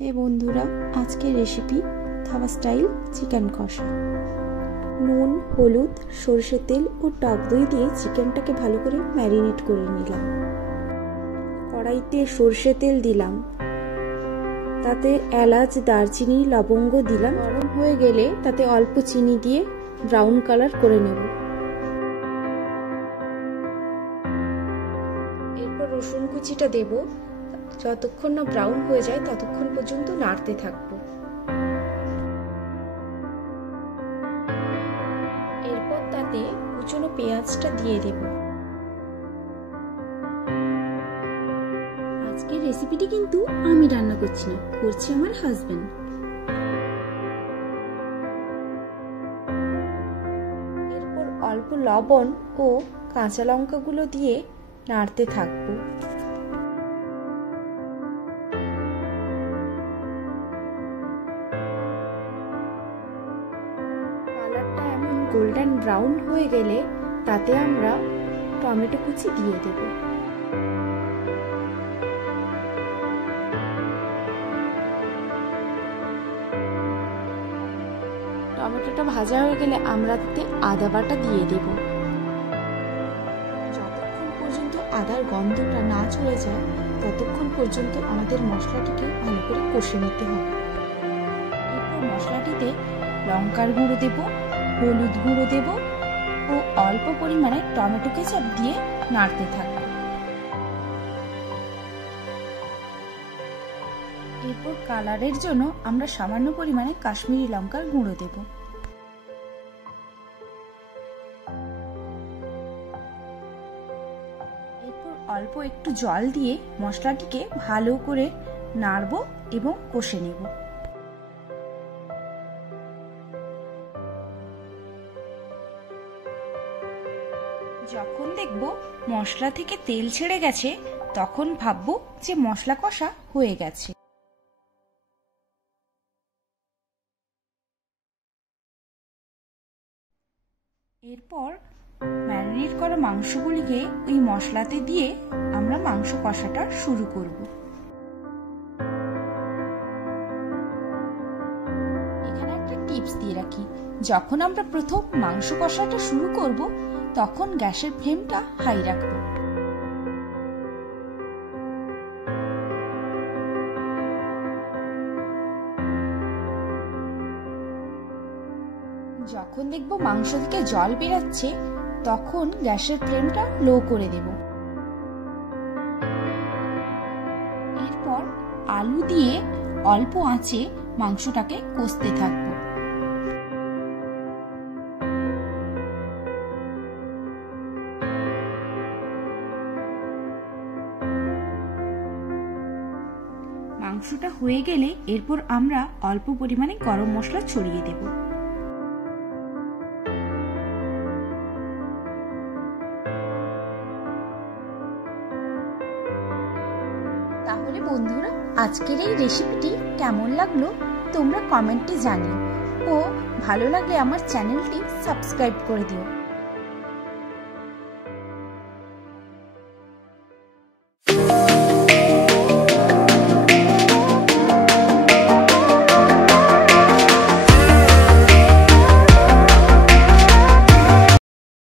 হে বন্ধুরা, আজকে recipe dhaba style chicken কষা। নুন, হলুদ, সরষের তেল ও টক দই দিয়ে চিকেনটাকে ভালো করে ম্যারিনেট করে নিলাম। কড়াইতে সরষের তেল দিলাম, তাতে এলাচ, দারচিনি, লবঙ্গ দিলাম। গরম হয়ে গেলে তাতে অল্প চিনি দিয়ে ব্রাউন কালার করে নেব। এরপর রসুন কুচিটা দেব। যতক্ষণ না ব্রাউন হয়ে যায় ততক্ষণ পর্যন্ত নাড়তে থাকবো। এরপর তাতে কুচনো পেঁয়াজটা দিয়ে দেব। আজকের রেসিপিটি কিন্তু আমি রান্না করছি না, করছে আমার হাজবেন্ড। এরপর অল্প লবণ ও কাঁচা লঙ্কাগুলো দিয়ে নাড়তে থাকবো। কালারটা এমন গোল্ডেন ব্রাউন হয়ে গেলে তাতে আমরা টমেটো কুচি দিয়ে দেব। টমেটোটা ভাজা হয়ে গেলে আমরা তাতে আদা বাটা দিয়ে দেব। যতক্ষণ পর্যন্ত আদার গন্ধটা না চলে যায় ততক্ষণ পর্যন্ত আমাদের মশলাটিকে ভালো করে কষে নিতে হবে। এরপর মশলাটিতে লঙ্কার গুঁড়ো দেব, হলুদ গুঁড়ো দেব ও অল্প পরিমাণে টমেটো কেচাপ দিয়ে নাড়তে থাকবো। এরপর কালারের জন্য আমরা সামান্য পরিমাণে কাশ্মীরি লঙ্কার গুঁড়ো দেব। এরপর অল্প একটু জল দিয়ে মশলাটিকে ভালো করে নাড়বো এবং কষে নেব। যখন দেখব মশলা থেকে তেল ছেড়ে গেছে তখন ভাববো যে মশলা কষা হয়ে গেছে। এরপর ম্যারিনেট করা মাংসগুলিকে ওই মশলাতে দিয়ে আমরা মাংস কষাটা শুরু করব। এখানে একটা টিপস দিয়ে রাখি, যখন আমরা প্রথম মাংস কষাটা শুরু করব তখন গ্যাসের ফ্লেমটা হাই রাখব। যখন দেখব মাংস থেকে জল বেরাচ্ছে তখন গ্যাসের ফ্লেমটা লো করে দেব। এরপর আলু দিয়ে অল্প আঁচে মাংসটাকে কষতে থাকব। মাংসটা হয়ে গেলে এরপর আমরা অল্প পরিমাণে গরম মশলা ছড়িয়ে দেব। তাহলে বন্ধুরা, আজকের এই রেসিপিটি কেমন লাগলো তোমরা কমেন্টে জানিও ও ভালো লাগলে আমার চ্যানেলটি সাবস্ক্রাইব করে দিও।